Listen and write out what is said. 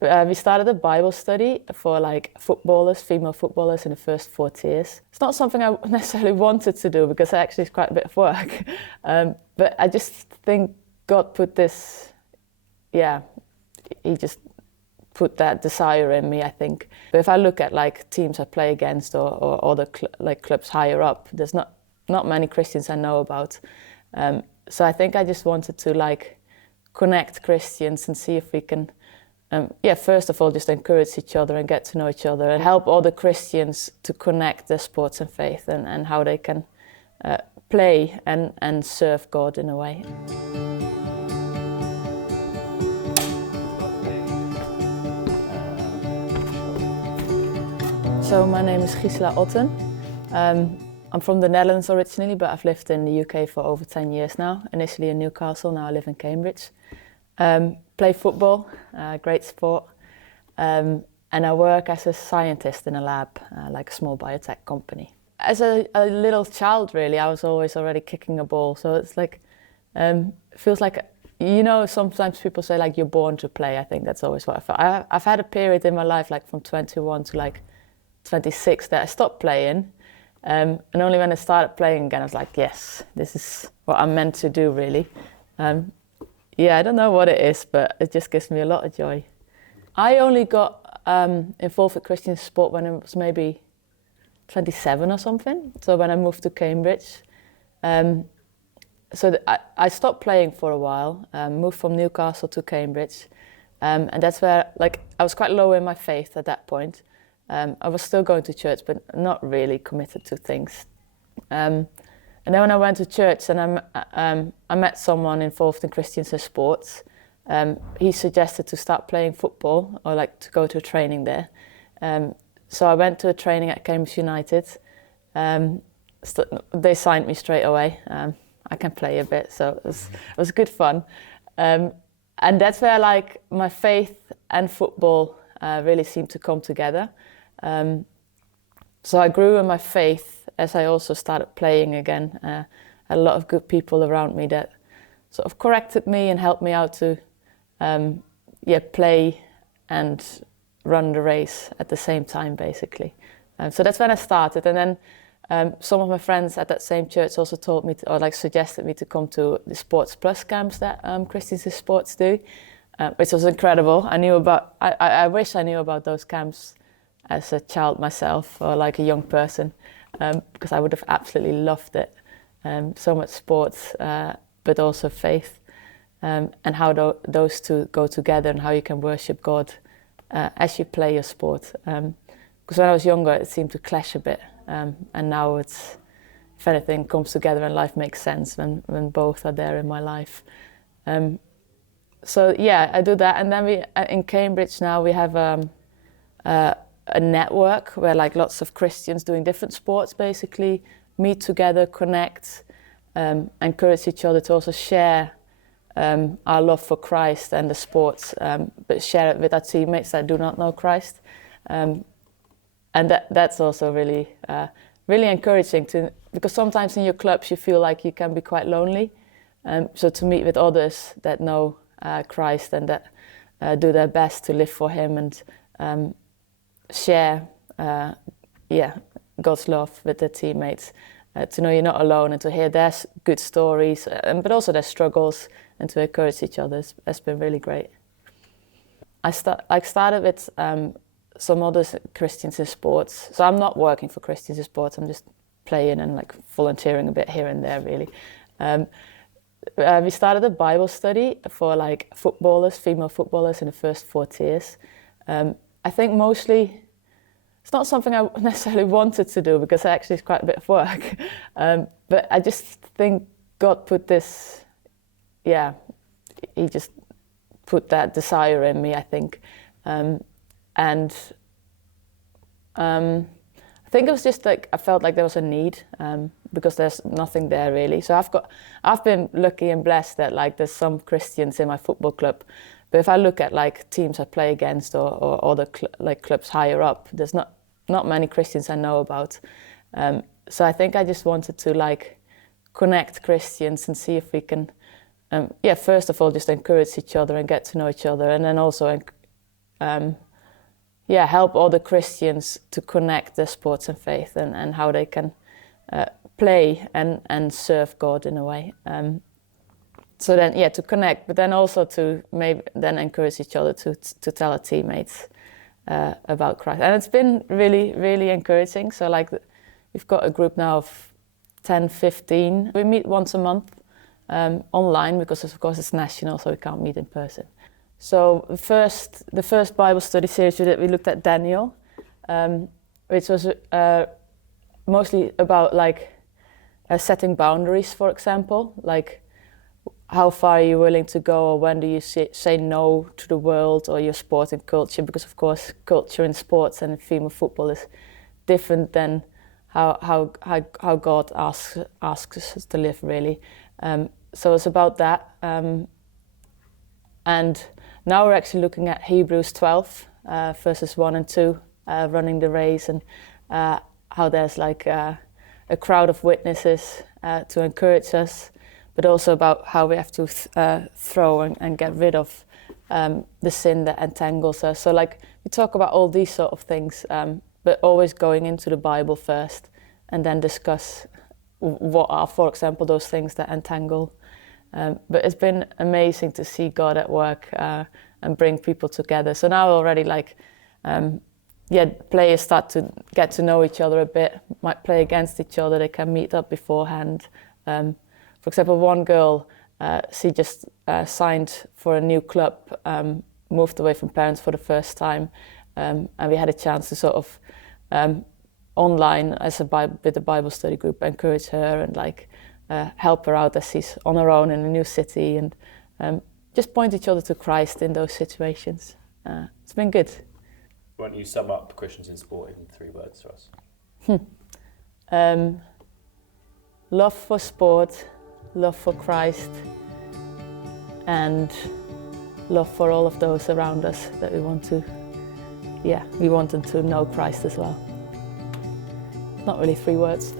We started a Bible study for like footballers, female footballers in the first 4 years. It's not something I necessarily wanted to do because actually it's quite a bit of work. But I just think God put this, He just put that desire in me, I think. But if I look at like teams I play against or other clubs higher up, there's not many Christians I know about. So I think I just wanted to like connect Christians and see if we can, first of all, just encourage each other and get to know each other and help other Christians to connect their sports and faith and how they can play and serve God in a way. So my name is Gisesla Otten. I'm from the Netherlands originally, but I've lived in the UK for over 10 years now. Initially in Newcastle, now I live in Cambridge. Play football, great sport. And I work as a scientist in a lab, like a small biotech company. As a little child, really, I was always already kicking a ball. So it's like, feels like, sometimes people say like you're born to play. I think that's always what I felt. I've had a period in my life, like from 21 to like 26, that I stopped playing. And only when I started playing again, I was like, yes, this is what I'm meant to do, really. I don't know what it is, but it just gives me a lot of joy. I only got involved with Christian sport when I was maybe 27 or something. So when I moved to Cambridge. I stopped playing for a while, moved from Newcastle to Cambridge. And that's where, I was quite low in my faith at that point. I was still going to church, but not really committed to things. And then when I went to church and I met someone involved in Christians and sports, he suggested to start playing football or like to go to a training there. So I went to a training at Cambridge United. They signed me straight away. I can play a bit, so it was good fun. And that's where like my faith and football really seemed to come together. So I grew in my faith as I also started playing again. I had a lot of good people around me that sort of corrected me and helped me out to play and run the race at the same time, basically. So that's when I started. And then some of my friends at that same church also told me suggested me to come to the Sports Plus camps that Christians in Sports do, which was incredible. I wish I knew about those camps as a child myself or like a young person, because I would have absolutely loved it. So much sports, but also faith, and how those two go together and how you can worship God as you play your sport. Because when I was younger, it seemed to clash a bit, and now it's, if anything, comes together and life makes sense when both are there in my life. So I do that, and then we in Cambridge now we have a network where like lots of Christians doing different sports basically meet together, connect, encourage each other to also share our love for Christ and the sports, but share it with our teammates that do not know Christ. And that's also really encouraging because sometimes in your clubs you feel like you can be quite lonely. So to meet with others that know Christ and that do their best to live for Him and share God's love with their teammates, to know you're not alone and to hear their good stories, but also their struggles, and to encourage each other has been really great. I started with some other Christians in sports, so I'm not working for Christians in sports, I'm just playing and like volunteering a bit here and there, really. We started a Bible study for like footballers, female footballers in the first 4 years. I think mostly it's not something I necessarily wanted to do because actually it's quite a bit of work. But I just think God put this, He just put that desire in me, I think. I think it was just like I felt like there was a need because there's nothing there really. So I've been lucky and blessed that like there's some Christians in my football club. But if I look at like teams I play against or other clubs higher up, there's not many Christians I know about. So I think I just wanted to like connect Christians and see if we can, first of all, just encourage each other and get to know each other, and then also help other Christians to connect their sports and faith, and how they can play and serve God in a way. So then, to connect, but then also to maybe then encourage each other to tell our teammates about Christ. And it's been really, really encouraging. So like, we've got a group now of 10, 15. We meet once a month online, because of course it's national, so we can't meet in person. So the first Bible study series we did, we looked at Daniel, which was mostly about like setting boundaries, for example, like how far are you willing to go, or when do you say no to the world or your sport and culture, because of course culture in sports and in female football is different than how God asks us to live, really. So it's about that. And now we're actually looking at Hebrews 12, verses 1 and 2, running the race, and how there's like a crowd of witnesses to encourage us, but also about how we have to throw and get rid of the sin that entangles us. So like, we talk about all these sort of things, but always going into the Bible first, and then discuss what are, for example, those things that entangle. But it's been amazing to see God at work and bring people together. So now already like, players start to get to know each other a bit, might play against each other, they can meet up beforehand. For example, one girl, she just signed for a new club, moved away from parents for the first time, and we had a chance to sort of online as with the Bible study group encourage her and like help her out as she's on her own in a new city, and just point each other to Christ in those situations. It's been good. Why don't you sum up Christians in sport in 3 words for us? Love for sport, love for Christ, and love for all of those around us that we want them to know Christ as well. Not really 3 words.